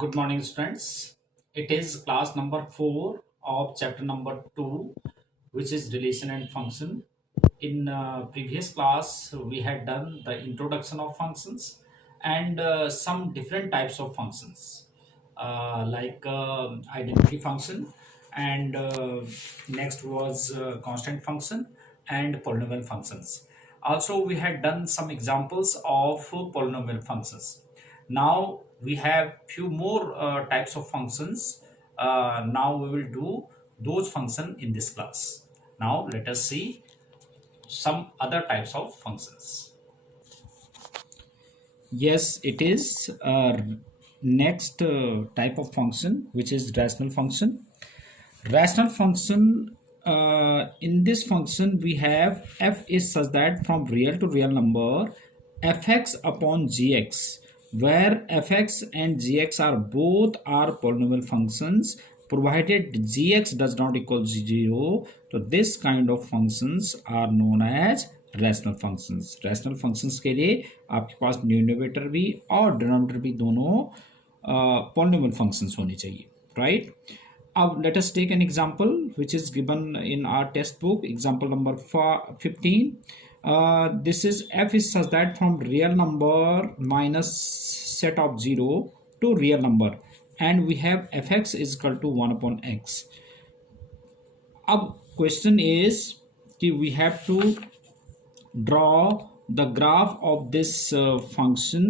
Good morning, students. It is class number 4 of chapter number 2, which is relation and function. In previous class, we had done the introduction of functions and some different types of functions, like identity function, and next was constant function and polynomial functions. Also, we had done some examples of polynomial functions. Now we have few more types of functions. Now we will do those functions in this class. Now let us see some other types of functions. Yes, it is next type of function, which is rational function. Rational function, in this function we have f is such that from real to real number fx upon gx, where fx and gx are both are polynomial functions, provided gx does not equal 0. So this kind of functions are known as rational functions. Rational functions के लिए आपके पास numerator भी और denominator भी दोनों polynomial functions होने चाहिए, right? अब let us take an example which is given in our textbook, example number 15. This is f is such that from real number minus set of 0 to real number, and we have fx is equal to 1 upon x. अब question is कि we have to draw the graph of this function,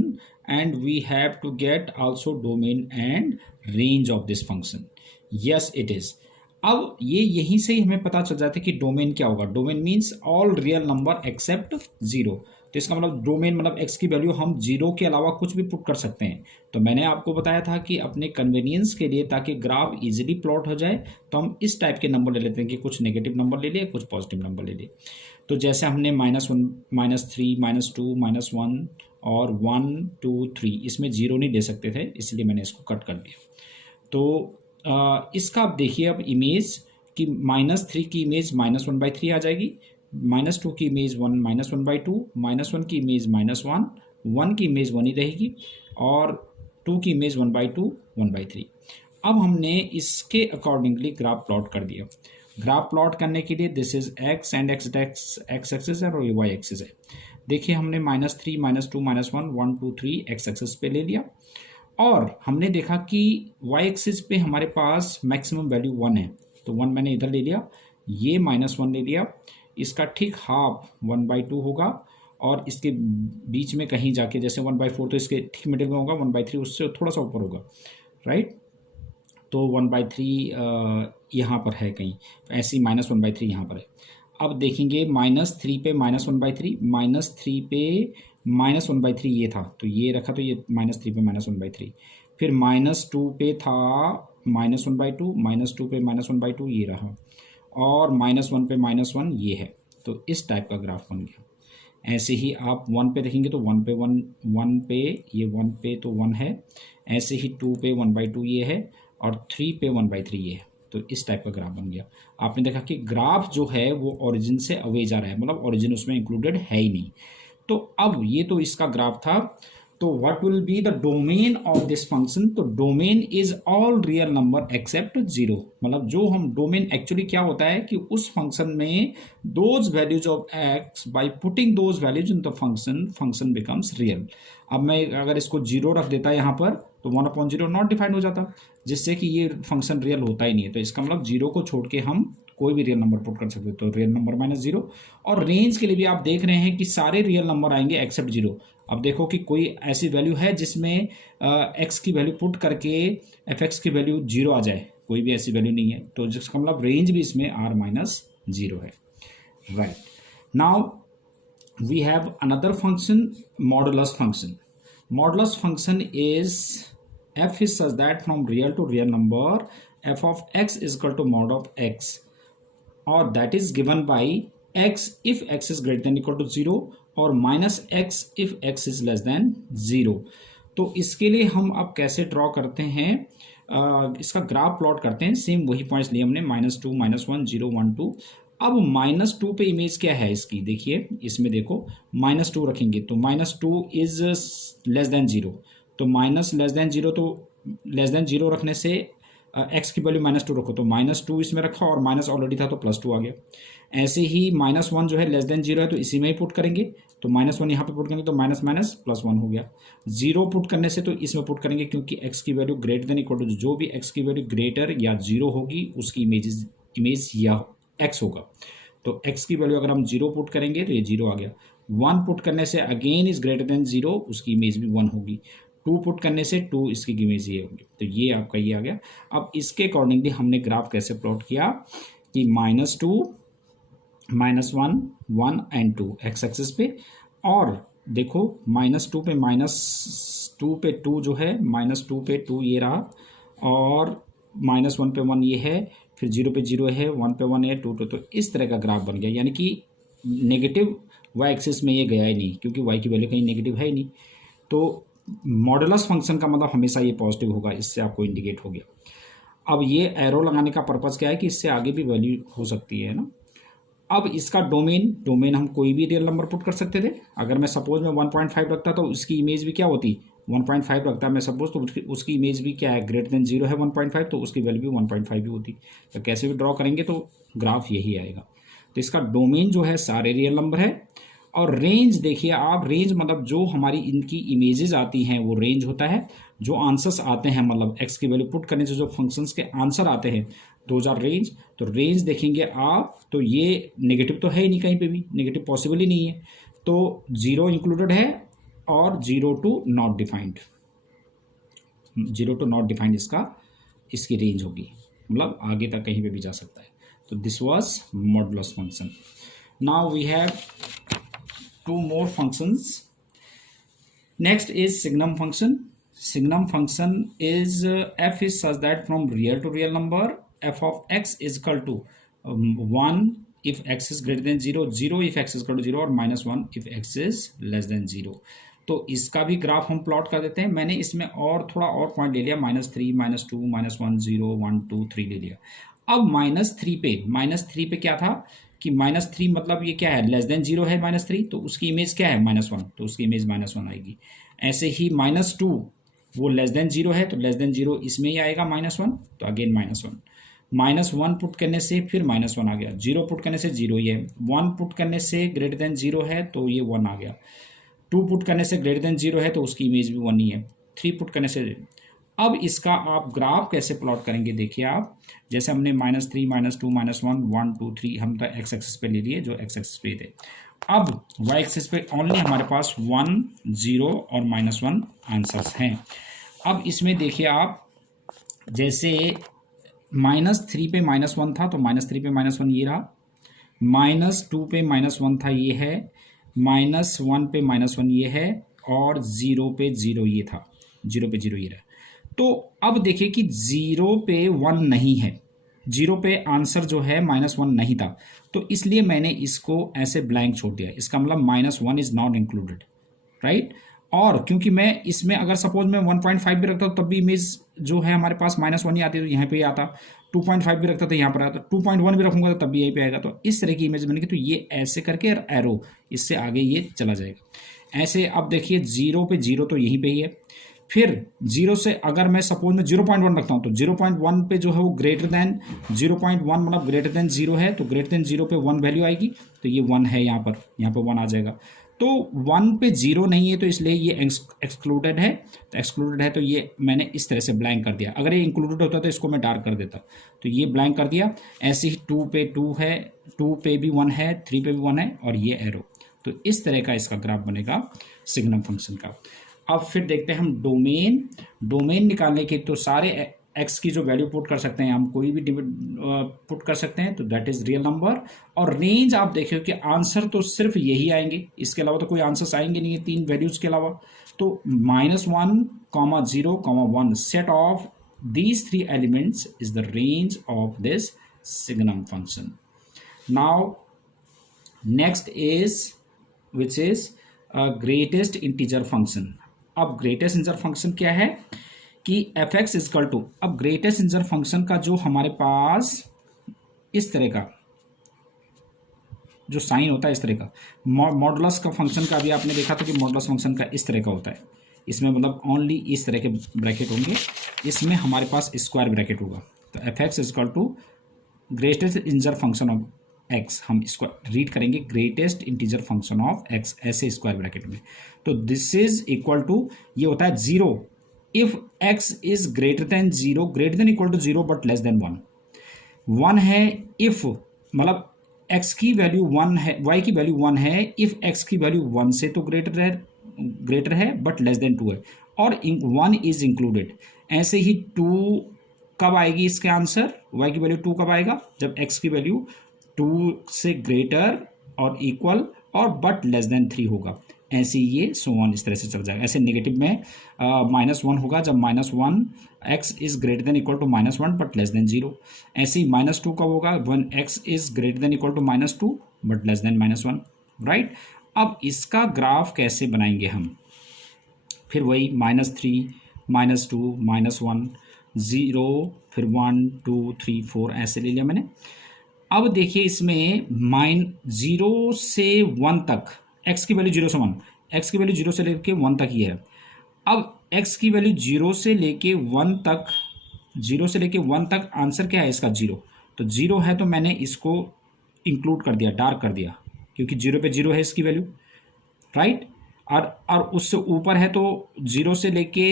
and we have to get also domain and range of this function. Yes, it is. अब ये यहीं से ही हमें पता चल जाता है कि डोमेन क्या होगा. Domain means all real number except zero. तो इसका मतलब डोमेन मतलब एक्स की वैल्यू हम जीरो के अलावा कुछ भी पुट कर सकते हैं. तो मैंने आपको बताया था कि अपने कन्वीनियंस के लिए, ताकि ग्राफ इजीली प्लॉट हो जाए, तो हम इस टाइप के नंबर ले लेते हैं कि कुछ नेगेटिव नंबर ले लिए, कुछ पॉजिटिव नंबर ले लिए. तो जैसे हमने -1, -3, -2, -1 और 1, 2, 3 इसमें जीरो नहीं दे सकते थे, इसलिए मैंने इसको कट कर दिया. तो इसका आप देखिए अब इमेज कि -3 की इमेज -1/3 आ जाएगी, -2 की इमेज -1/2, -1 की इमेज -1, 1 की इमेज 1 ही रहेगी, और 2 की इमेज 1/2, 1/3. अब हमने इसके अकॉर्डिंगली ग्राफ प्लॉट कर दिया. ग्राफ प्लॉट करने के लिए this is x and x axis है और ये वाई एक्सिस है. देखिए हमने -3, -2, -1, 1, 2, 3 एक्स एक्सिस पे ले लिया, और हमने देखा कि y एक्सिस पे हमारे पास मैक्सिमम वैल्यू 1 है, तो 1 मैंने इधर ले लिया, ये -1 ले लिया, इसका ठीक हाफ 1/2 होगा, और इसके बीच में कहीं जाके जैसे 1/4 तो इसके ठीक मिडिल में होगा, 1/3 उससे थोड़ा सा ऊपर होगा, राइट? तो 1/3 यहाँ पर है कहीं, ऐसे ही -1/3 यहाँ पर है. अब देखेंगे -3 पे -1/3, -3 पे -1/3 ये था, तो ये रखा, तो ये -3 पे -1/3. फिर -2 पे था -1/2, -2 पे -1/2 ये रहा, और -1 पे -1 ये है. तो इस टाइप का ग्राफ बन गया. ऐसे ही आप 1 पे देखेंगे तो 1 पे 1 पे ये 1 पे तो 1 है, ऐसे ही 2 पे 1/2 ये है, और 3 पे 1/3 ये है. तो इस टाइप का ग्राफ बन गया. आपने देखा कि ग्राफ जो है वो ओरिजिन से अवे जा रहा है, मतलब ओरिजिन उसमें इंक्लूडेड है ही नहीं. तो अब ये तो इसका ग्राफ था. तो what will be the domain of this function? तो domain is all real number except zero. मतलब जो हम डोमेन एक्चुअली क्या होता है कि उस फंक्शन में those values of x, by putting those values in the function becomes real. अब मैं अगर इसको जीरो रख देता यहाँ पर, तो 1/0 नॉट डिफाइंड हो जाता, जिससे कि ये फंक्शन रियल होता ही नहीं है. तो इसका मतलब जीरो को छोड़ के हम कोई भी रियल नंबर पुट कर सकते हो, तो रियल नंबर -0. और रेंज के लिए भी आप देख रहे हैं कि सारे रियल नंबर आएंगे एक्सेप्ट जीरो. अब देखो कि कोई ऐसी वैल्यू है जिसमें एक्स की वैल्यू पुट करके एफ एक्स की वैल्यू 0 आ जाए, कोई भी ऐसी वैल्यू नहीं है. तो जिसका मतलब रेंज भी इसमें R-0 है, right? Now we have another function, modulus function. Modulus function is f is such that from real to real number f of x is equal to mod of x, or that is given by x if x is greater than equal to 0, और -x if x is less than 0. तो इसके लिए हम अब कैसे draw करते हैं, इसका ग्राफ प्लॉट करते हैं. सेम वही पॉइंट्स लिए हमने, -2, -1, 0, 1, 2. अब -2 पे इमेज क्या है इसकी, देखिए इसमें देखो -2 रखेंगे तो -2 इज लेस देन 0, तो माइनस लेस देन 0 तो लेस देन जीरो रखने से एक्स की वैल्यू -2 रखो तो -2 इसमें रखा और माइनस ऑलरेडी था तो +2 आ गया। ऐसे ही -1 जो है लेस देन जीरो है तो इसी में ही पुट करेंगे, तो -1 यहाँ पे पुट करेंगे तो माइनस माइनस +1 हो गया। जीरो पुट करने से तो इसमें पुट करेंगे क्योंकि एक्स की value greater than equal to जो भी एक्स की वैल्यू ग्रेटर या जीरो होगी उसकी इमेज या एक्स होगा। तो एक्स की वैल्यू अगर हम जीरो पुट करेंगे तो ये जीरो आ गया। 1 पुट करने से again is greater than zero, उसकी इमेज भी 1 होगी। 2 पुट करने से 2 इसकी इमेज ये होगी। तो ये आपका ये आ गया। अब इसके अकॉर्डिंगली हमने ग्राफ कैसे प्लॉट किया कि -2 -1 1 एंड 2 एक्स एक्सिस पे, और देखो -2 पे -2 पे 2 जो है, -2 पे 2 ये रहा, और -1 पे 1 ये है, फिर 0 पे 0 है, 1 पे 1 है, 2 तो इस तरह का ग्राफ बन गया। यानी कि नेगेटिव वाई एक्सिस में ये गया ही नहीं क्योंकि वाई की वैल्यू कहीं नेगेटिव है ही नहीं। तो मॉडुलस फंक्शन का मतलब हमेशा ये पॉजिटिव होगा, इससे आपको इंडिकेट हो गया। अब ये एरो लगाने का पर्पज़ क्या है कि इससे आगे भी वैल्यू हो सकती है ना। अब इसका डोमेन हम कोई भी रियल नंबर पुट कर सकते थे। अगर मैं सपोज में 1.5 रखता तो उसकी इमेज भी क्या होती, 1.5 रखता मैं सपोज, तो उसकी इमेज भी क्या है, ग्रेटर देन जीरो है 1.5, तो उसकी वैल्यू भी 1.5 ही होती। तो कैसे भी ड्रॉ करेंगे तो ग्राफ यही आएगा। तो इसका डोमेन जो है सारे रियल नंबर है। और रेंज देखिए आप, रेंज मतलब जो हमारी इनकी इमेजेस आती हैं वो रेंज होता है। जो आंसर्स आते हैं मतलब एक्स की वैल्यू पुट करने से जो फंक्शंस के आंसर आते हैं दोज आर रेंज। तो रेंज देखेंगे आप तो ये नेगेटिव तो है ही नहीं, कहीं पे भी नेगेटिव पॉसिबल ही नहीं है। तो 0 इंक्लूडेड है और 0 to not defined, 0 to not defined इसकी रेंज होगी, मतलब आगे तक कहीं पे भी जा सकता है। तो this was modulus function. Now we have two more functions. Next is signum function. Signum function is f is such that from real to real number f of x is equal to 1 if x is greater than 0, 0 if x is equal to 0 और -1 if x is less than 0। तो इसका भी graph हम plot कर देते हैं। मैंने इसमें और थोड़ा और पॉइंट ले लिया, -3 -2 -1 0 1 2 3 ले लिया। अब -3 पे क्या था कि -3 मतलब ये क्या है, लेस देन जीरो है -3, तो उसकी इमेज क्या है -1, तो उसकी इमेज -1 आएगी। ऐसे ही -2 वो लेस देन जीरो है तो लेस देन जीरो इसमें ही आएगा -1, तो अगेन -1 -1 पुट करने से फिर -1 आ गया, 0 पुट करने से 0 ही है, 1 पुट करने से ग्रेटर देन जीरो है तो ये 1 आ गया, 2 पुट करने से ग्रेटर देन जीरो है तो उसकी इमेज भी 1 ही है, 3 पुट करने से। अब इसका आप ग्राफ कैसे प्लॉट करेंगे देखिए आप, जैसे हमने -3 -2 -1 1 2 3 हम तो एक्स एक्सिस पे ले लिए जो एक्स एक्सिस पे थे। अब वाई एक्सिस पे ओनली हमारे पास 1 0 और -1 आंसर्स हैं। अब इसमें देखिए आप, जैसे -3 पे -1 था तो -3 पे -1 ये रहा, -2 पे -1 था ये है, -1 पे -1 ये है, और 0 पे 0 ये था, 0 पे 0 ये रहा। तो अब देखिए कि 0 पे 1 नहीं है, 0 पे आंसर जो है -1 नहीं था, तो इसलिए मैंने इसको ऐसे ब्लैंक छोड़ दिया। इसका मतलब -1 इज नॉट इंक्लूडेड, राइट। और क्योंकि मैं इसमें अगर सपोज मैं 1.5 भी रखता तब भी इमेज जो है हमारे पास -1 ही आती, तो यहाँ पे ही आता। 2.5 भी रखता तो यहाँ पर आता, 2.1 भी रखूंगा तो तब भी यहीं पे आएगा। तो इस तरह की इमेज बनेगी, तो ये ऐसे करके एरो इससे आगे ये चला जाएगा ऐसे। अब देखिए 0 पे 0 तो यहीं पे ही है, फिर 0 से अगर मैं सपोज में 0.1 रखता हूँ तो 0.1 पे जो है वो ग्रेटर देन 0.1 मतलब ग्रेटर देन 0 है, तो ग्रेटर देन 0 पे 1 वैल्यू आएगी, तो ये 1 है यहाँ पे 1 आ जाएगा। तो 1 पे 0 नहीं है तो इसलिए ये एक्सक्लूडेड है, तो एक्सक्लूडेड है तो ये मैंने इस तरह से ब्लैंक कर दिया। अगर ये इंक्लूडेड होता तो इसको मैं डार्क कर देता, तो ये ब्लैंक कर दिया। ऐसे ही 2 पे 2 है, 2 पे भी 1 है, 3 पे भी 1 है, और ये एरो। तो इस तरह का इसका ग्राफ बनेगा सिग्नम फंक्शन का। अब फिर देखते हैं हम डोमेन निकालने के, तो सारे एक्स की जो वैल्यू पुट कर सकते हैं हम, कोई भी पुट कर सकते हैं, तो दैट इज रियल नंबर। और रेंज आप देखिए कि आंसर तो सिर्फ यही आएंगे, इसके अलावा तो कोई आंसर्स आएंगे नहीं है 3 वैल्यूज के अलावा। तो -1, 0, 1 set of these 3 elements is the range of this signum function. Now next is which is greatest integer function. अब ग्रेटेस्ट इंटीजर फंक्शन क्या है कि एफ एक्स इजकल टू, अब ग्रेटेस्ट इंटीजर फंक्शन का जो हमारे पास इस तरह का जो साइन होता है, इस तरह का मॉडुलस का फंक्शन का भी आपने देखा था कि मॉडुलस फंक्शन का इस तरह का होता है, इसमें मतलब ओनली इस तरह के ब्रैकेट होंगे, इसमें हमारे पास स्क्वायर ब्रैकेट होगा। तो f x is equal to greatest integer function of x, हम इसको रीड करेंगे greatest integer function of x ऐसे स्क्वायर ब्रैकेट में। तो दिस इज इक्वल टू, ये होता है 0 if x is greater than 0, greater than equal to 0 but less than 1। 1 है इफ, मतलब x की वैल्यू 1 है, y की वैल्यू 1 है इफ x की वैल्यू 1 से तो ग्रेटर है बट लेस देन 2 है, और 1 इज इंक्लूडेड। ऐसे ही 2 कब आएगी इसके आंसर, y की वैल्यू 2 कब आएगा, जब x की वैल्यू 2 से ग्रेटर और इक्वल और बट लेस देन 3 होगा। ऐसे ये सो ऑन इस तरह से चल जाएगा। ऐसे नेगेटिव में -1 होगा जब -1 x is greater than equal to -1 but less than 0। ऐसे ही -2 कब होगा, one x is greater than equal to -2 but less than -1, right. अब इसका ग्राफ कैसे बनाएंगे हम, फिर वही -3 -2 -1 0 फिर 1 2 3 4 ऐसे ले लिया मैंने। अब देखिए इसमें -0 से 1 तक x की वैल्यू 0 से 1, x की वैल्यू 0 से लेके 1 तक ही है। अब x की वैल्यू 0 से लेके 1 तक, 0 से लेके 1 तक आंसर क्या है इसका 0, तो 0 है तो मैंने इसको इंक्लूड कर दिया, डार्क कर दिया, क्योंकि 0 पे 0 है इसकी वैल्यू, राइट। और उससे ऊपर है तो 0 से लेके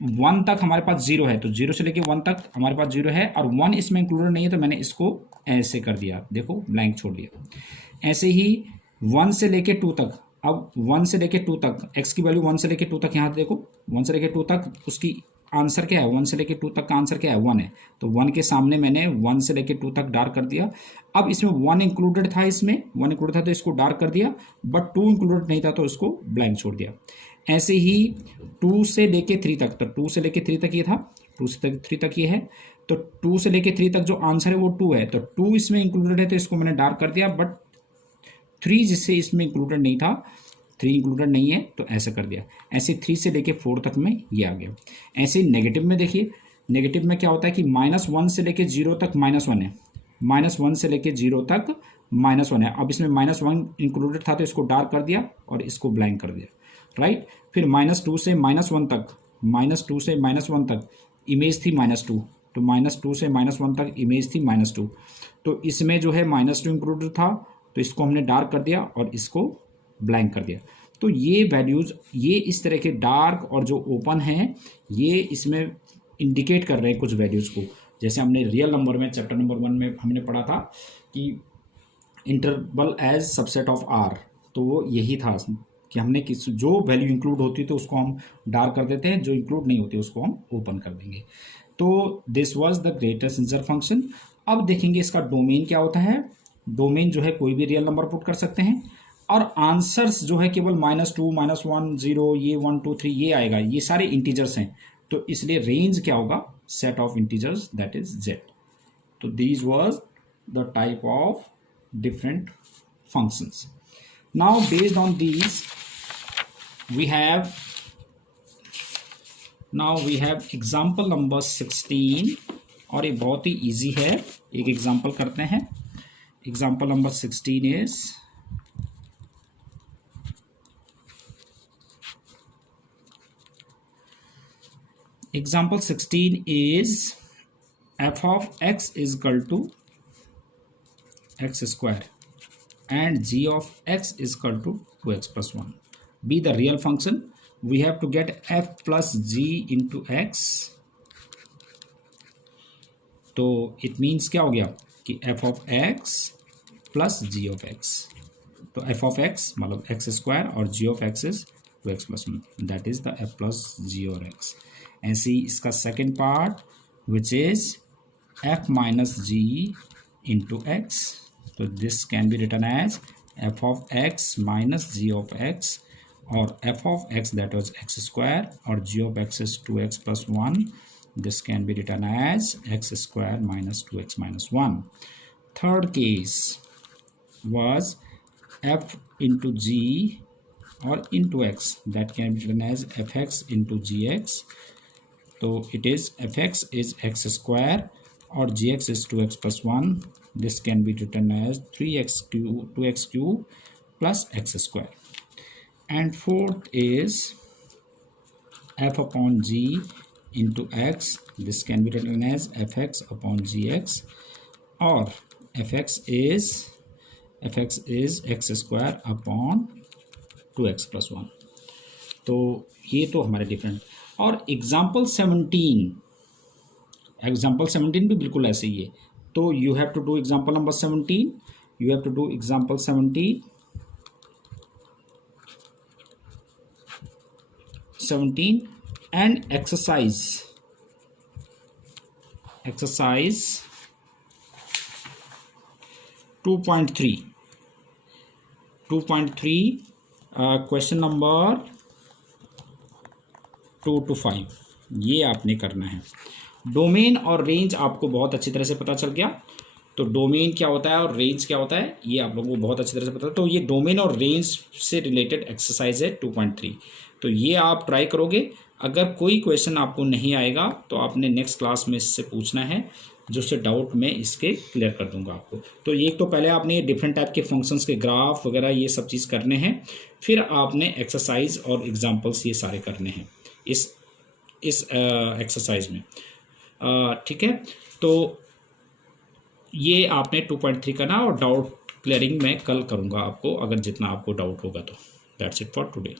1 तक हमारे पास 0 है, तो 0 से लेके 1 तक हमारे पास 0 है और 1 इसमें इंक्लूडेड नहीं है, तो मैंने इसको ऐसे कर दिया, देखो ब्लैंक छोड़ दिया। ऐसे ही 1 से लेके 2 तक, अब 1 से लेके 2 तक x की वैल्यू 1 से लेके 2 तक, यहाँ देखो 1 से लेके 2 तक उसकी आंसर क्या है, 1 से लेके 2 तक का आंसर क्या है 1 है, तो 1 के सामने मैंने 1 से लेके 2 तक डार्क कर दिया। अब इसमें 1 इंक्लूडेड था, इसमें 1 इंक्लूडेड था तो इसको डार्क कर दिया, बट 2 इंक्लूडेड नहीं था तो इसको ब्लैंक छोड़ दिया। ऐसे ही 2 से लेके 3 तक, तो 2 से लेके 3 तक ये था, 2 से 3 तक ये है, तो 2 से लेके 3 तक जो आंसर है वो 2 है, तो 2 इसमें इंक्लूडेड है तो इसको मैंने डार्क कर दिया, बट 3 जिससे इसमें इंक्लूडेड नहीं था, 3 इंक्लूडेड नहीं है तो ऐसा कर दिया। ऐसे 3 से लेके 4 तक में ये आ गया। ऐसे नेगेटिव में देखिए, नेगेटिव में क्या होता है कि -1 से लेके 0 तक -1 है, -1 से लेके 0 तक -1 है। अब इसमें -1 इंक्लूडेड था तो इसको डार्क कर दिया और इसको ब्लैंक कर दिया, राइट। फिर -2 से -1 तक, -2 से -1 तक इमेज थी -2, तो -2 से -1 तक इमेज थी -2, तो इसमें जो है -2 इंक्लूडेड था तो इसको हमने डार्क कर दिया और इसको ब्लैंक कर दिया। तो ये वैल्यूज़, ये इस तरह के डार्क और जो ओपन हैं, ये इसमें इंडिकेट कर रहे हैं कुछ वैल्यूज़ को। जैसे हमने रियल नंबर में चैप्टर नंबर 1 में हमने पढ़ा था कि interval as subset of R, तो वो यही था कि हमने किस जो वैल्यू इंक्लूड होती है तो उसको हम डार्क कर देते हैं, जो इंक्लूड नहीं होती उसको हम ओपन कर देंगे। तो this was the greatest integer function. अब देखेंगे इसका डोमेन क्या होता है। डोमेन जो है कोई भी रियल नंबर पुट कर सकते हैं, और आंसर्स जो है केवल -2 -1 0 ये 1 2 3 ये आएगा, ये सारे इंटीजर्स हैं, तो इसलिए रेंज क्या होगा, set of integers that is z। तो these was the type of different functions. Now based on these we have example number 16, और ये बहुत ही इजी है, एक एग्जाम्पल करते हैं। Example number 16 is f of x is equal to x square and g of x is equal to 2x plus 1 be the real function. We have to get f plus g into x, तो it means क्या हो गया कि f of x plus g of x, तो f of x मतलब x square और g of x is 2x plus 1, that is the f plus g or x. ऐसे ही इसका second part which is f minus g into x, so this can be written as f of x minus g of x, or f of x that was x square, or g of x is 2x plus 1, this can be written as x square minus 2x minus 1. Third case was f into g or into x, that can be written as fx into gx, so it is fx is x square or gx is 2x plus 1, this can be written as 3x cube 2x cube plus x square. And fourth is f upon g into x. This can be written as fx upon gx, or fx is x square upon 2x plus 1. तो ये तो हमारे different. और example 17 भी बिल्कुल ऐसे ही है। तो you have to do example number 17, you have to do example 17 and exercise 2.3 question number 2 to 5 ये आपने करना है। डोमेन और रेंज आपको बहुत अच्छी तरह से पता चल गया। तो डोमेन क्या होता है और रेंज क्या होता है ये आप लोगों को बहुत अच्छी तरह से पता है। तो ये डोमेन और रेंज से रिलेटेड एक्सरसाइज है 2.3। तो ये आप ट्राई करोगे। अगर कोई क्वेश्चन आपको नहीं आएगा तो आपने नेक्स्ट क्लास में इससे पूछना है, जो से डाउट मैं इसके क्लियर कर दूंगा आपको। तो ये तो पहले आपने डिफरेंट टाइप के फंक्शंस के ग्राफ वगैरह ये सब चीज़ करने हैं, फिर आपने एक्सरसाइज और एग्जांपल्स ये सारे करने हैं इस एक्सरसाइज में। ठीक है, तो ये आपने 2.3 करना, और डाउट क्लियरिंग मैं कल करूँगा आपको, अगर जितना आपको डाउट होगा तो। That's it for today.